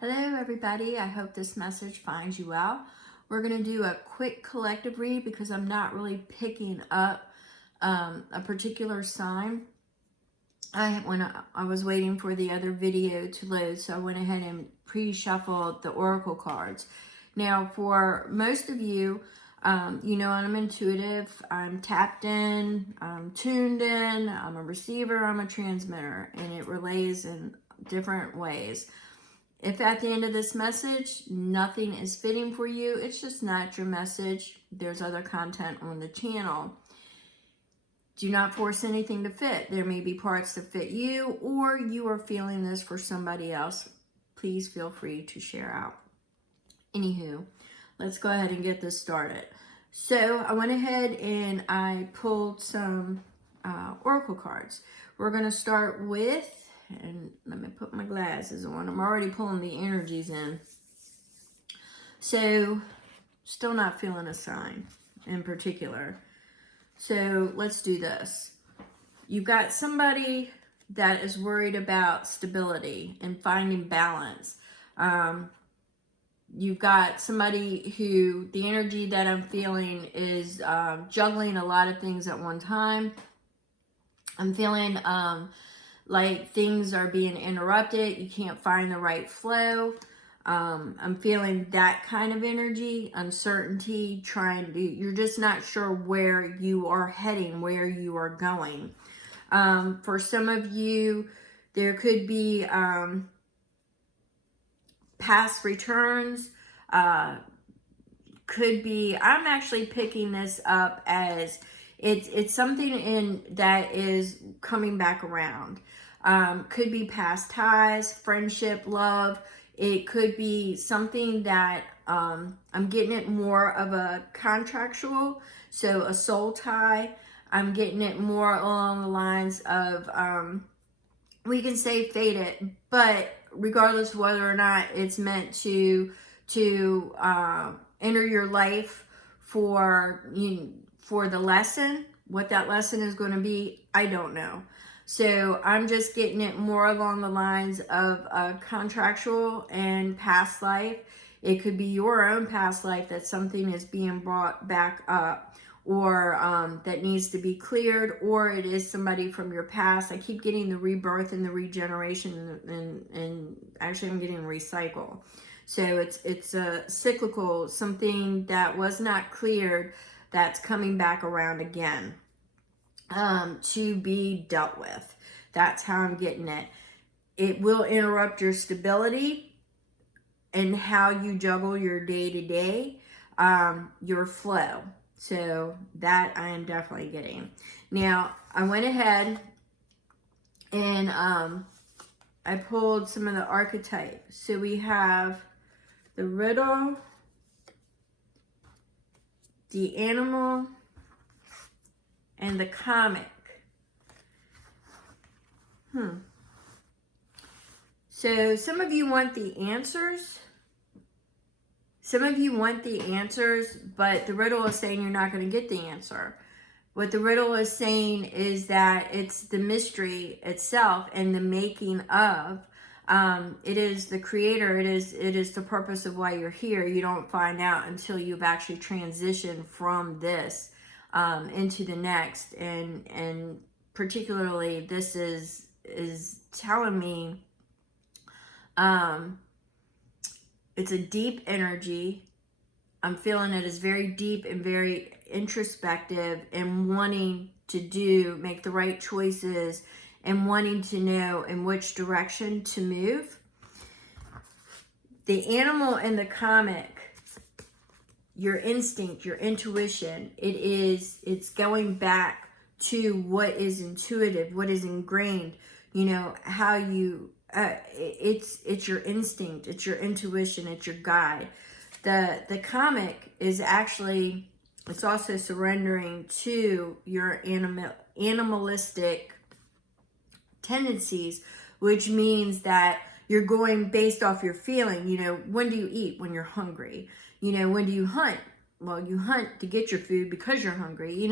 Hello everybody, I hope this message finds you well. We're going to do a quick collective read because I'm not really picking up a particular sign. When I was waiting for the other video to load, so I went ahead and pre-shuffled the oracle cards. Now for most of you, you know I'm intuitive, I'm tapped in, I'm tuned in, I'm a receiver, I'm a transmitter, and it relays in different ways. If at the end of this message, nothing is fitting for you, it's just not your message. There's other content on the channel. Do not force anything to fit. There may be parts that fit you, or you are feeling this for somebody else. Please feel free to share out. Anywho, let's go ahead and get this started. So I went ahead and I pulled some oracle cards. We're going to start with, and let me put my glasses on. I'm already pulling the energies in. So, still not feeling a sign in particular. So, let's do this. You've got somebody that is worried about stability and finding balance. You've got somebody who, the energy that I'm feeling is juggling a lot of things at one time. I'm feeling like things are being interrupted. You can't find the right flow. I'm feeling that kind of energy, uncertainty, you're just not sure where you are heading, where you are going. For some of you, there could be past returns, could be, I'm actually picking this up as it's something that is coming back around. Could be past ties, friendship, love. It could be something that I'm getting it more of a contractual, so a soul tie. I'm getting it more along the lines of, we can say fated, but regardless of whether or not it's meant to enter your life for the lesson, what that lesson is going to be, I don't know. So I'm just getting it more along the lines of contractual and past life. It could be your own past life that something is being brought back up, or that needs to be cleared, or it is somebody from your past. I keep getting the rebirth and the regeneration, and actually I'm getting recycle. So it's a cyclical, something that was not cleared that's coming back around again. To be dealt with. That's how I'm getting it. It will interrupt your stability and how you juggle your day-to-day, your flow. So that I am definitely getting. Now, I went ahead and I pulled some of the archetypes. So we have the riddle, the animal, and the comic. So some of you want the answers. Some of you want the answers, but the riddle is saying you're not going to get the answer. What the riddle is saying is that it's the mystery itself and the making of. It is the creator. It is the purpose of why you're here. You don't find out until you've actually transitioned from this into the next, and particularly this is telling me it's a deep energy. I'm feeling it is very deep and very introspective, and wanting to make the right choices, and wanting to know in which direction to move. The animal and the comic, your instinct, your intuition, it's going back to what is intuitive, what is ingrained, how you, it's your instinct, it's your intuition, it's your guide. The comic is actually, it's also surrendering to your animalistic tendencies, which means that you're going based off your feeling. When do you eat? When you're hungry. When do you hunt? Well, you hunt to get your food because you're hungry.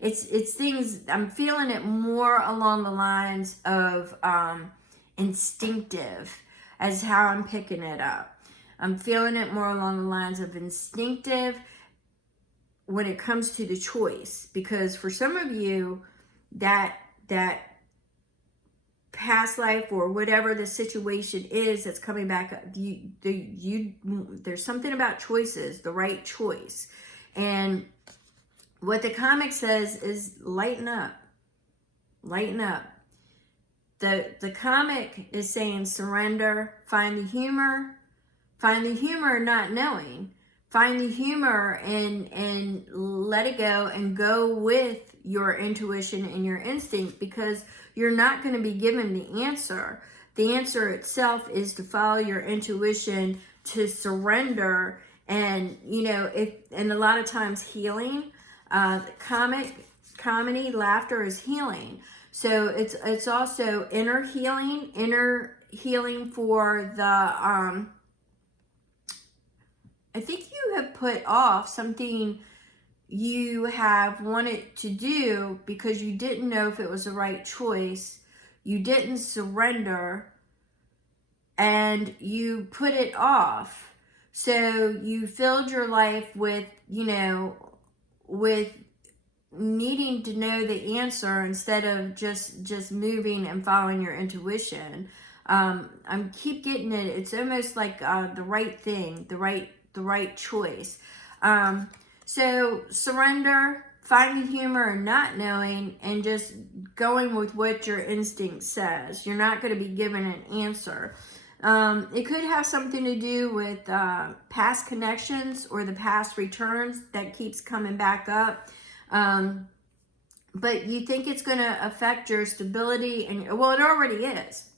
It's things, I'm feeling it more along the lines of instinctive. as how I'm picking it up. I'm feeling it more along the lines of instinctive when it comes to the choice, because for some of you, that past life or whatever the situation is that's coming back, there's something about choices, the right choice. And what the comic says is lighten up. Lighten up. The comic is saying surrender, find the humor not knowing. Find the humor and let it go and go with your intuition and your instinct, because you're not going to be given the answer. The answer itself is to follow your intuition, to surrender, and and a lot of times healing, comedy, laughter is healing. So it's also inner healing for the I think you have put off something you have wanted to do because you didn't know if it was the right choice. You didn't surrender and you put it off. So you filled your life with, with needing to know the answer instead of just moving and following your intuition. I keep getting it. It's almost like the right thing, the right choice. So surrender, find the humor in not knowing, and just going with what your instinct says. You're not going to be given an answer. It could have something to do with past connections or the past returns that keeps coming back up. But you think it's going to affect your stability, and well, it already is.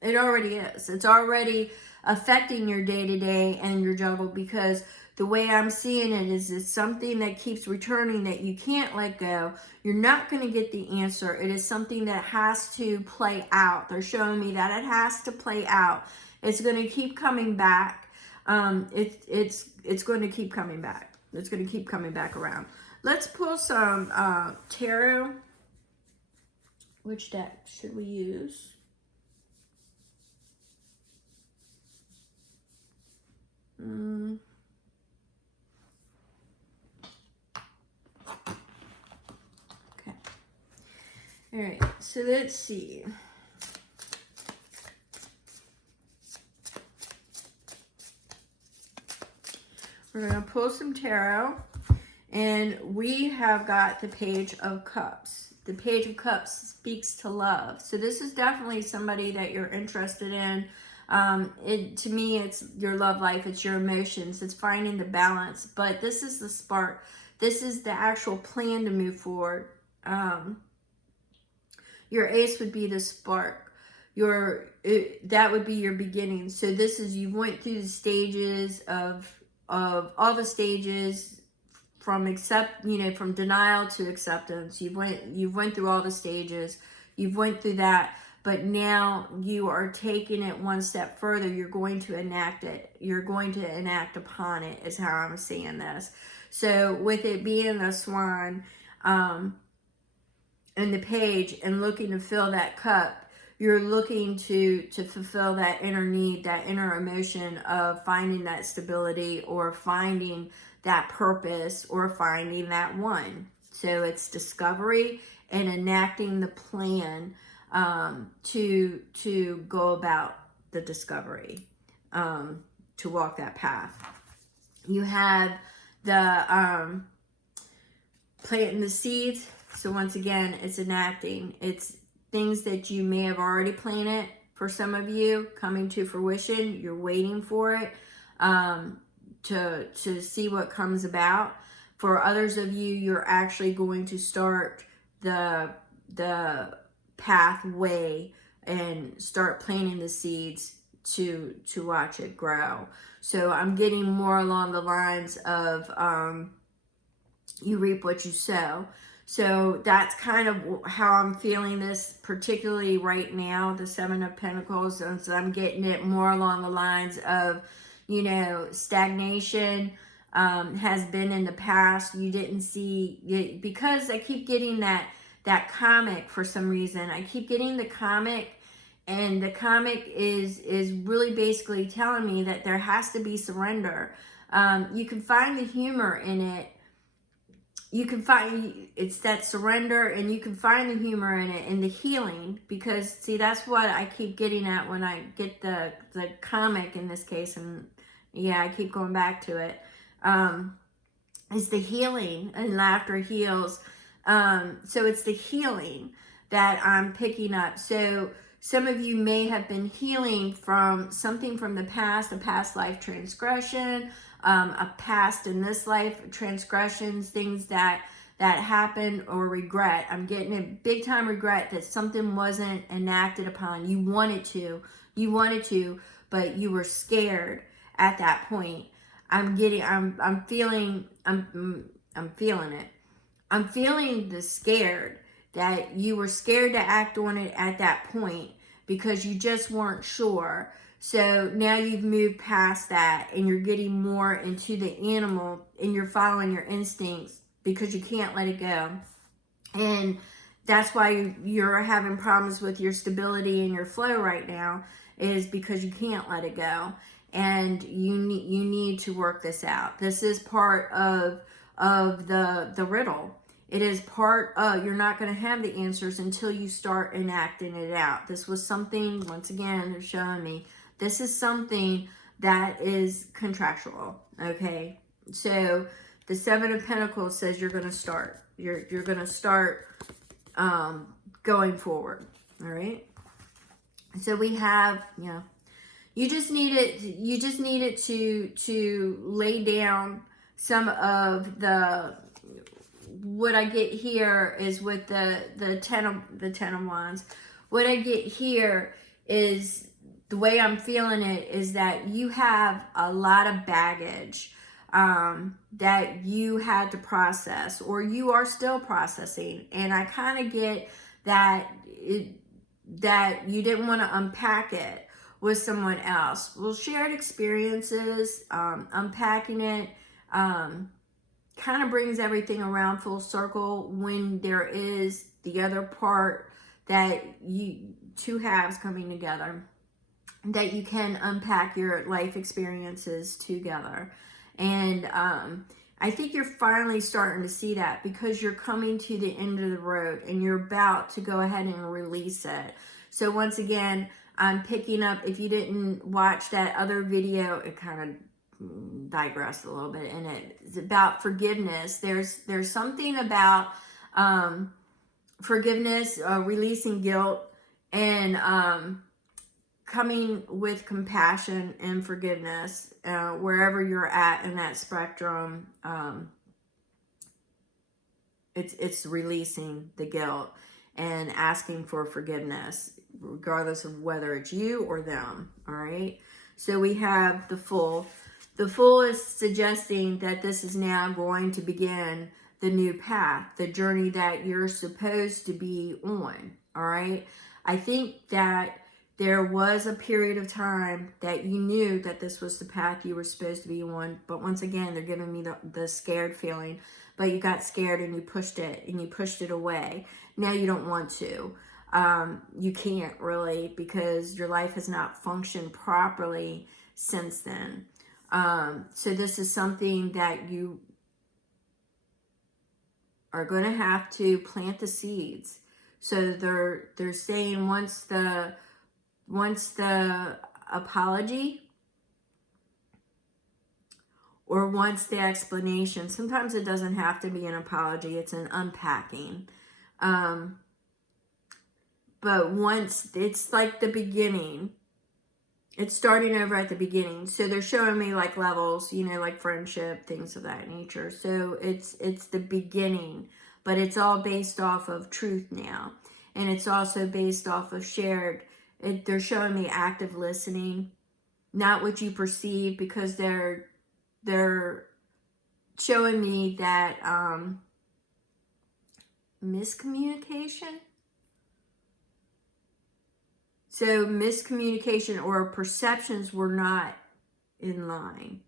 It already is. It's already affecting your day-to-day and your juggle, because the way I'm seeing it is it's something that keeps returning that you can't let go. You're not going to get the answer. It is something that has to play out. They're showing me that it has to play out. It's going to keep coming back. It's going to keep coming back. It's going to keep coming back around. Let's pull some tarot. Which deck should we use? Okay. All right. So let's see. We're going to pull some tarot, and we have got the Page of Cups. The Page of Cups speaks to love. So this is definitely somebody that you're interested in. To me, it's your love life, it's your emotions, it's finding the balance. But this is the spark. This is the actual plan to move forward. Your ace would be the spark. That would be your beginning. So this is, you went through the stages of all the stages from from denial to acceptance. You went through all the stages. You've went through that, but now you are taking it one step further. You're going to enact it. You're going to enact upon it, is how I'm seeing this. So with it being the swan and the page, and looking to fill that cup, you're looking to fulfill that inner need, that inner emotion of finding that stability, or finding that purpose, or finding that one. So it's discovery and enacting the plan to go about the discovery, to walk that path. You have the planting the seeds. So once again, it's enacting. It's things that you may have already planted for some of you coming to fruition. You're waiting for it to see what comes about. For others of you, you're actually going to start the pathway and start planting the seeds to watch it grow. So I'm getting more along the lines of you reap what you sow. So that's kind of how I'm feeling this, particularly right now, the Seven of Pentacles. And so I'm getting it more along the lines of, stagnation has been in the past. You didn't see, because I keep getting that comic for some reason. I keep getting the comic And the comic is really basically telling me that there has to be surrender. You can find the humor in it. You can find, it's that surrender, and you can find the humor in it and the healing, because see, that's what I keep getting at when I get the comic in this case. And yeah, I keep going back to it. Is the healing, and laughter heals. So it's the healing that I'm picking up. So some of you may have been healing from something from the past, a past life transgression, a past in this life transgressions, things that happened, or regret. I'm getting a big time regret that something wasn't enacted upon. You wanted to, but you were scared at that point. I'm feeling it. I'm feeling the scared, that you were scared to act on it at that point because you just weren't sure. So now you've moved past that, and you're getting more into the animal, and you're following your instincts because you can't let it go. And that's why you're having problems with your stability and your flow right now, is because you can't let it go. And you need to work this out. This is part of the riddle. It is part of, you're not going to have the answers until you start enacting it out. This was something, once again, they're showing me, this is something that is contractual, okay? So the Seven of Pentacles says you're going to start. You're going to start going forward, all right? So we have, you just needed to lay down some of the, what I get here is with the ten of Wands. What I get here is, the way I'm feeling it is that you have a lot of baggage that you had to process, or you are still processing. And I kind of get that that you didn't want to unpack it with someone else. Well, shared experiences, unpacking it, kind of brings everything around full circle when there is the other part, that two halves coming together, that you can unpack your life experiences together. And I think you're finally starting to see that, because you're coming to the end of the road and you're about to go ahead and release it. So once again, I'm picking up, if you didn't watch that other video, it kind of digressed a little bit, and it's about forgiveness. There's something about forgiveness, releasing guilt, and coming with compassion and forgiveness, wherever you're at in that spectrum. It's releasing the guilt and asking for forgiveness, regardless of whether it's you or them. All right. So we have the Fool. The Fool is suggesting that this is now going to begin the new path, the journey that you're supposed to be on. All right. I think that there was a period of time that you knew that this was the path you were supposed to be on. But once again, they're giving me the scared feeling. But you got scared and you pushed it away. Now you don't want to. You can't really, because your life has not functioned properly since then. So this is something that you are going to have to plant the seeds. So they're saying once the apology, or once the explanation, sometimes it doesn't have to be an apology, it's an unpacking. But once, it's like the beginning, it's starting over at the beginning. So they're showing me like levels, like friendship, things of that nature. So it's the beginning, but it's all based off of truth now. And it's also based off of shared. They're showing me active listening, not what you perceive, because they're showing me that miscommunication. So miscommunication, or perceptions were not in line.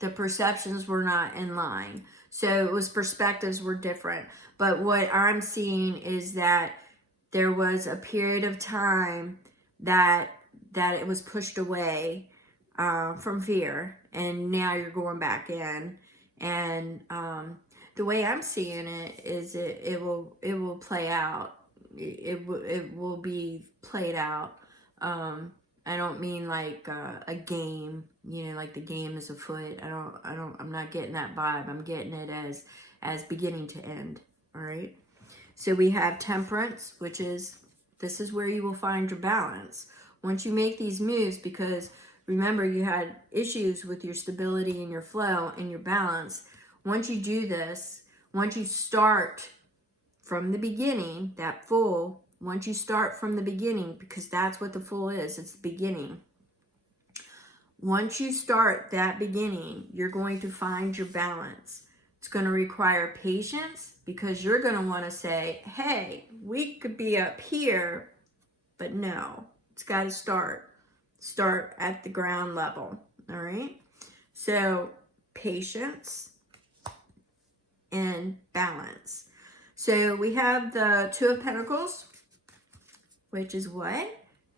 The perceptions were not in line. So it was, perspectives were different. But what I'm seeing is that there was a period of time that it was pushed away from fear, and now you're going back in. And the way I'm seeing it is it will play out. It will be played out. I don't mean like a game, you know, like the game is afoot. I'm not getting that vibe. I'm getting it as beginning to end. All right. So we have temperance, which is, this is where you will find your balance. Once you make these moves, because remember you had issues with your stability and your flow and your balance. Once you do this, once you start from the beginning, that full, once you start from the beginning, because that's what the full is, it's the beginning. Once you start that beginning, you're going to find your balance. It's going to require patience, because you're going to want to say, hey, we could be up here, but no, it's got to start at the ground level. All right. So patience and balance. So we have the Two of Pentacles, which is what?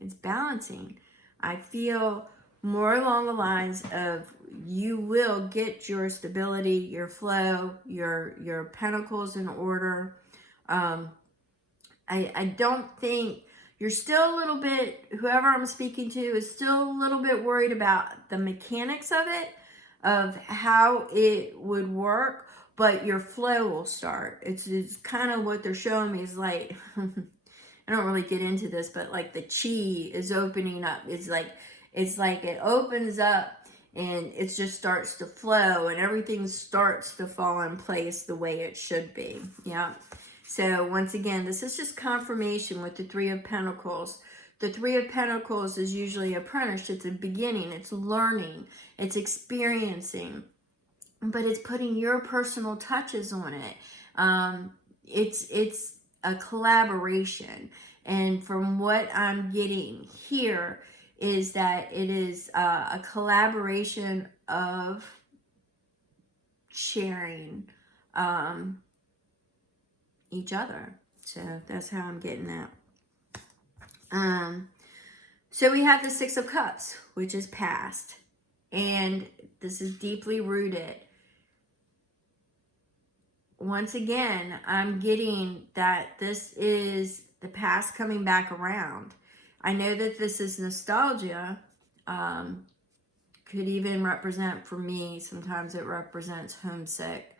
It's balancing. I feel more along the lines of you will get your stability, your flow, your pentacles in order. I don't think, you're still a little bit, whoever I'm speaking to is still a little bit worried about the mechanics of it, of how it would work, but your flow will start. It's kind of what they're showing me is like, I don't really get into this, but like the chi is opening up. It's like it opens up and it just starts to flow and everything starts to fall in place the way it should be. Yeah. So once again, this is just confirmation with the Three of Pentacles. The Three of Pentacles is usually apprentice. It's a beginning. It's learning. It's experiencing. But it's putting your personal touches on it. It's a collaboration. And from what I'm getting here is that it is a collaboration of sharing each other. So that's how I'm getting that. So we have the Six of Cups, which is past. And this is deeply rooted. Once again, I'm getting that this is the past coming back around. I know that this is nostalgia. Could even represent, for me, sometimes it represents homesick.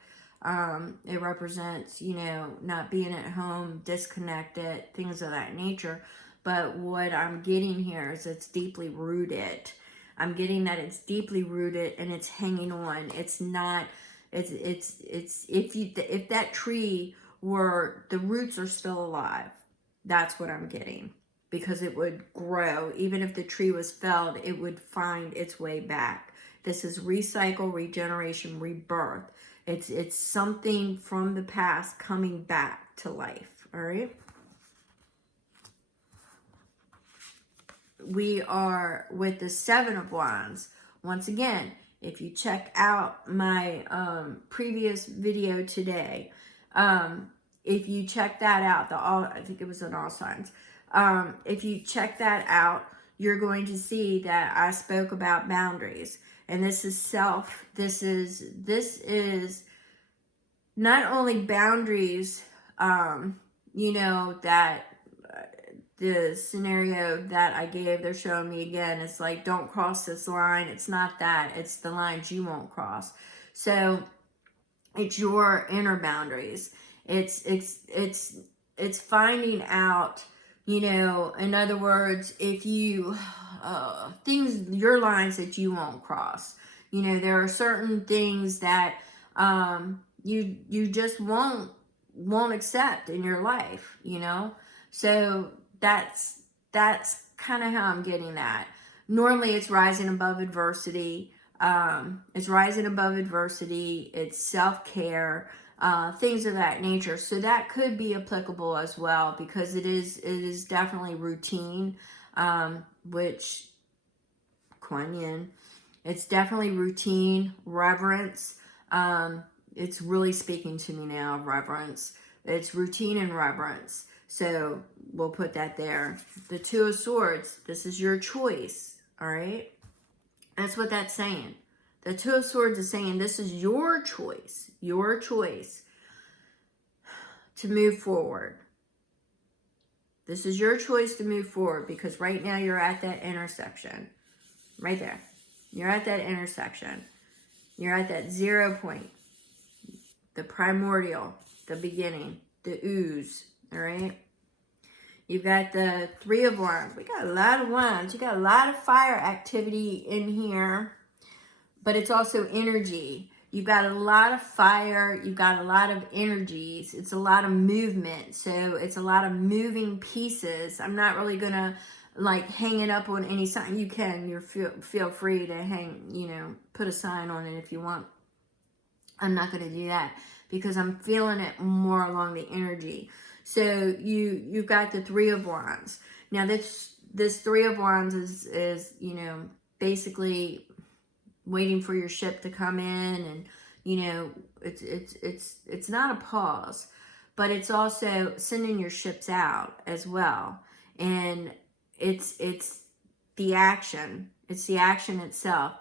It represents, you know, not being at home, disconnected, things of that nature. But what I'm getting here is it's deeply rooted. I'm getting that it's deeply rooted and it's hanging on. It's not, it's if that tree were, the roots are still alive, that's what I'm getting. Because it would grow. Even if the tree was felled, it would find its way back. This is recycle, regeneration, rebirth. It's something from the past coming back to life. All right. We are with the Seven of Wands. Once again, if you check out my previous video today, if you check that out, I think it was on all signs. If you check that out, you're going to see that I spoke about boundaries. And this is self. This is not only boundaries, you know, that the scenario that I gave, they're showing me again, it's like, don't cross this line. It's not that. It's the lines you won't cross. So it's your inner boundaries. It's finding out, you know, in other words, if you, your lines that you won't cross. You know, there are certain things that you just won't accept in your life, you know. So that's kind of how I'm getting that. Normally it's rising above adversity. It's rising above adversity. It's self-care, things of that nature. So that could be applicable as well, because it is definitely routine, which Kuan Yin, it's definitely routine, reverence. It's really speaking to me now, reverence. It's routine and reverence. So we'll put that there. The Two of Swords, this is your choice, all right? That's what that's saying. The Two of Swords is saying this is your choice to move forward. This is your choice to move forward because right now you're at that intersection. Right there. You're at that intersection. You're at that 0 point. The primordial, the beginning, the ooze, all right? You've got the Three of Wands. We got a lot of wands. You got a lot of fire activity in here, but it's also energy. You've got a lot of fire. You've got a lot of energies. It's a lot of movement. So it's a lot of moving pieces. I'm not really going to like hang it up on any sign. You can. You feel free to hang, you know, put a sign on it if you want. I'm not going to do that because I'm feeling it more along the energy. So you've got the Three of Wands. Now this Three of Wands is you know, basically waiting for your ship to come in, and you know, it's not a pause, but it's also sending your ships out as well. And it's the action. It's the action itself.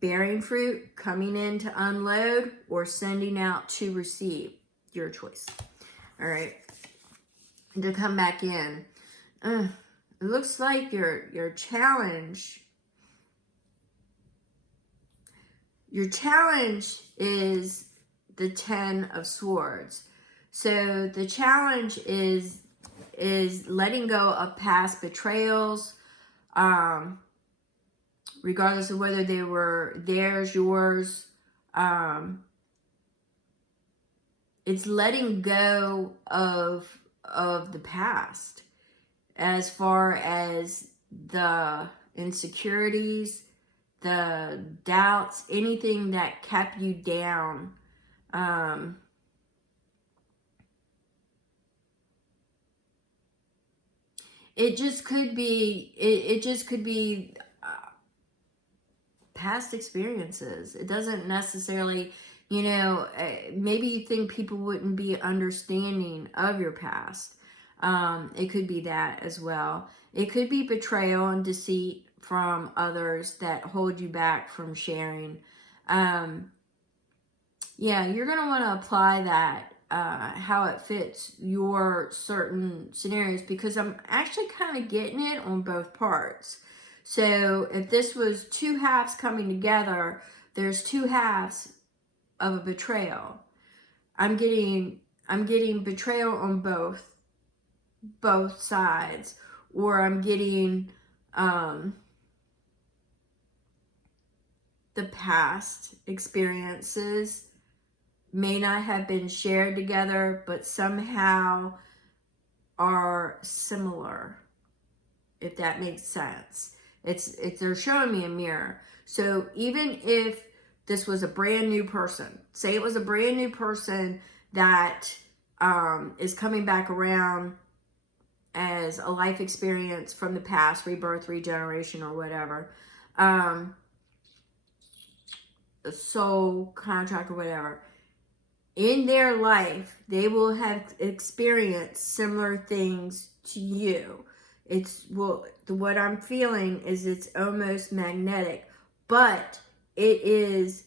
Bearing fruit, coming in to unload, or sending out to receive. Your choice. All right. To come back in. It looks like your challenge. Your challenge is the Ten of Swords. So the challenge is letting go of past betrayals, regardless of whether they were theirs, yours. It's letting go of the past as far as the insecurities, the doubts, anything that kept you down. It just could be, it just could be past experiences. It doesn't necessarily, you know, maybe you think people wouldn't be understanding of your past. It could be that as well. It could be betrayal and deceit from others that hold you back from sharing. Yeah, you're going to want to apply that, how it fits your certain scenarios, because I'm actually kind of getting it on both parts. So if this was two halves coming together, there's two halves of a betrayal. I'm getting betrayal on both sides, or I'm getting the past experiences may not have been shared together, but somehow are similar, if that makes sense. It's they're showing me a mirror. So even if this was a brand new person, say it was a brand new person that is coming back around as a life experience from the past, rebirth, regeneration, or whatever, a soul contract or whatever, in their life, they will have experienced similar things to you. What I'm feeling is it's almost magnetic, but it is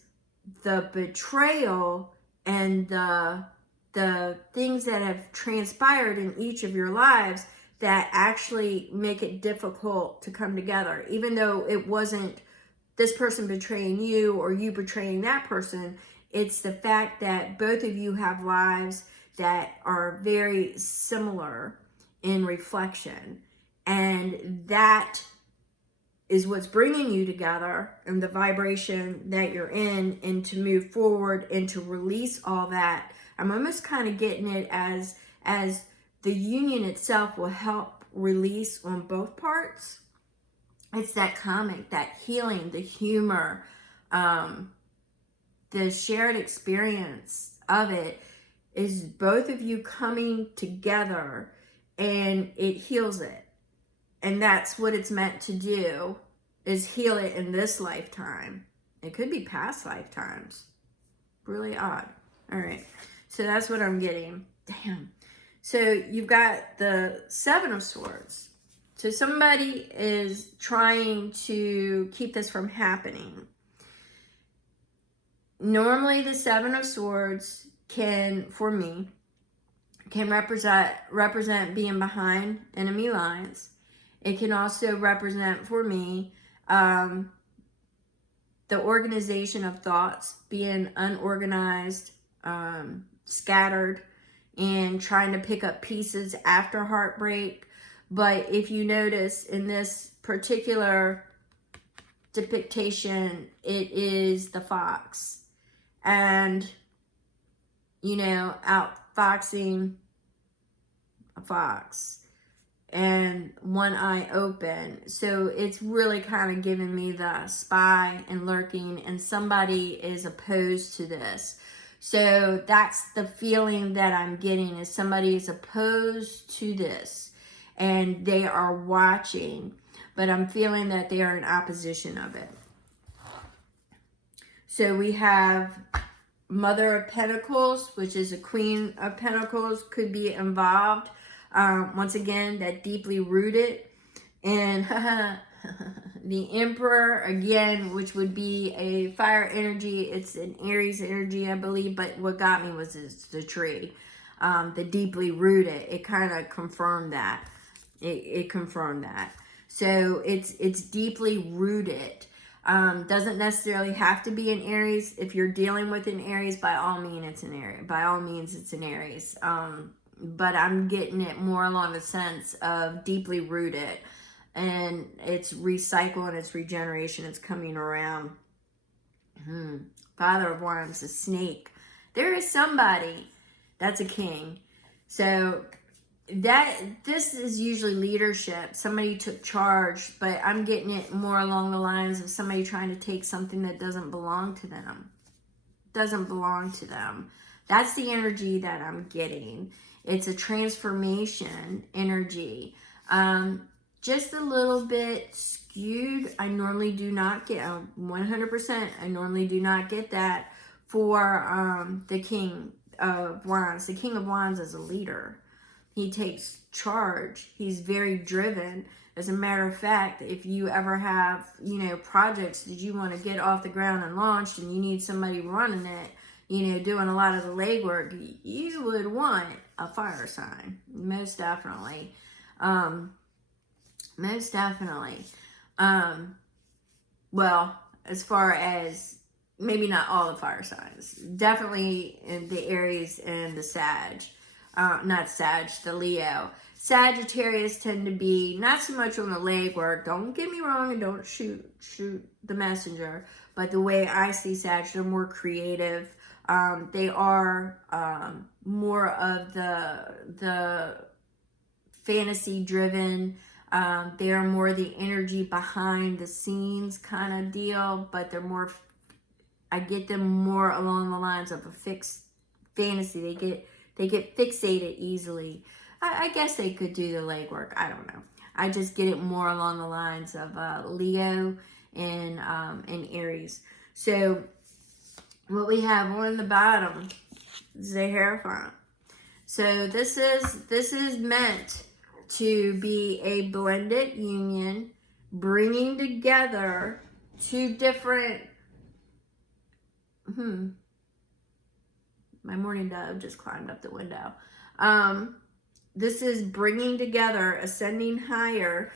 the betrayal and the things that have transpired in each of your lives that actually make it difficult to come together. Even though it wasn't this person betraying you or you betraying that person, it's the fact that both of you have lives that are very similar in reflection. And that is what's bringing you together, and the vibration that you're in, and to move forward and to release all that. I'm almost kind of getting it as the union itself will help release on both parts. It's that comic, that healing, the humor, the shared experience of it is both of you coming together, and it heals it. And that's what it's meant to do, is heal it in this lifetime. It could be past lifetimes. Really odd. All right. So that's what I'm getting. Damn. So you've got the Seven of Swords. So somebody is trying to keep this from happening. Normally the Seven of Swords can, for me, can represent being behind enemy lines. It can also represent, for me, the organization of thoughts, being unorganized, scattered, and trying to pick up pieces after heartbreak. But if you notice in this particular depiction, it is the fox. And, you know, outfoxing a fox and one eye open. So it's really kind of giving me the spy and lurking, and somebody is opposed to this. So that's the feeling that I'm getting, is somebody is opposed to this and they are watching, but I'm feeling that they are in opposition of it. So we have Mother of Pentacles, which is a Queen of Pentacles, could be involved. Once again, that deeply rooted. And the Emperor, again, which would be a fire energy. It's an Aries energy, I believe. But what got me was the tree. The deeply rooted. It kind of confirmed that. It confirmed that. So it's deeply rooted. Doesn't necessarily have to be an Aries. If you're dealing with an Aries, by all means it's an Aries. By all means it's an Aries. But I'm getting it more along the sense of deeply rooted, and it's recycle and it's regeneration. It's coming around. Father of Wands, a snake. There is somebody that's a king. So this is usually leadership. Somebody took charge, but I'm getting it more along the lines of somebody trying to take something that doesn't belong to them. Doesn't belong to them. That's the energy that I'm getting. It's a transformation energy. Just a little bit skewed. I normally do not get 100%. I normally do not get that for the King of Wands. The King of Wands is a leader. He takes charge. He's very driven. As a matter of fact, if you ever have, you know, projects that you want to get off the ground and launched, and you need somebody running it, you know, doing a lot of the legwork, you would want a fire sign. Most definitely. Most definitely. Well, as far as maybe not all the fire signs, definitely in the Aries and the Sag. Not Sag, the Leo. Sagittarius tend to be not so much on the legwork. Don't get me wrong, and don't shoot the messenger. But the way I see Sag, they're more creative. They are more of the fantasy driven. They are more the energy behind the scenes kind of deal. But they're more, I get them more along the lines of a fixed fantasy. They get fixated easily. I guess they could do the legwork. I don't know. I just get it more along the lines of Leo and Aries. So what we have on the bottom is the Hierophant. So this is meant to be a blended union, bringing together two different. My morning dove just climbed up the window. This is bringing together, ascending higher,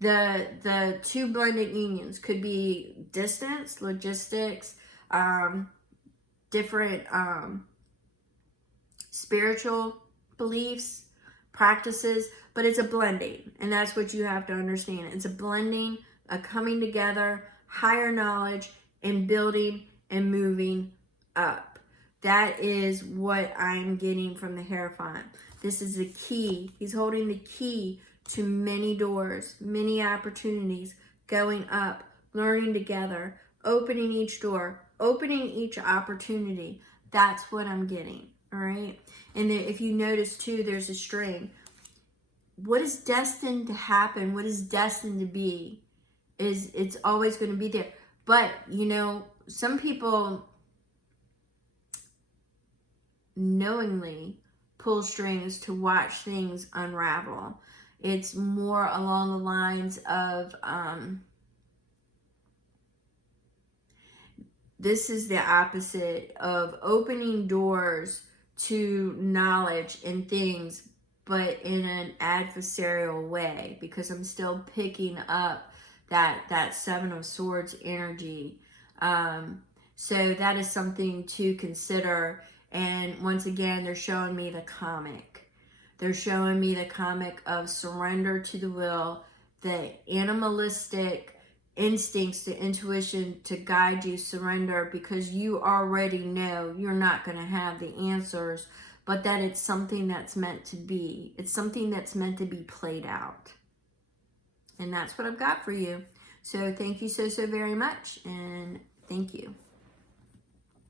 the two blended unions. Could be distance, logistics, different spiritual beliefs, practices, but it's a blending, and that's what you have to understand. It's a blending, a coming together, higher knowledge, and building and moving up. That is what I'm getting from the Hierophant. This is the key. He's holding the key to many doors, many opportunities, going up, learning together, opening each door, opening each opportunity. That's what I'm getting, all right? And if you notice too, there's a string. What is destined to happen, what is destined to be, it's always going to be there. But, you know, some people, knowingly pull strings to watch things unravel. It's more along the lines of, this is the opposite of opening doors to knowledge and things, but in an adversarial way, because I'm still picking up that Seven of Swords energy. So that is something to consider. And once again, they're showing me the comic. They're showing me the comic of surrender to the will, the animalistic instincts, the intuition to guide you, surrender, because you already know you're not going to have the answers, but that it's something that's meant to be. It's something that's meant to be played out. And that's what I've got for you. So thank you so very much, and thank you.